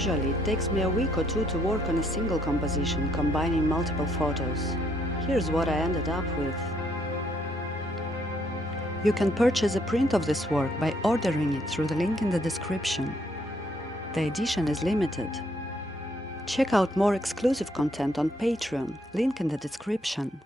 Usually, it takes me a week or two to work on a single composition, combining multiple photos. Here's what I ended up with. You can purchase a print of this work by ordering it through the link in the description. The edition is limited. Check out more exclusive content on Patreon, link in the description.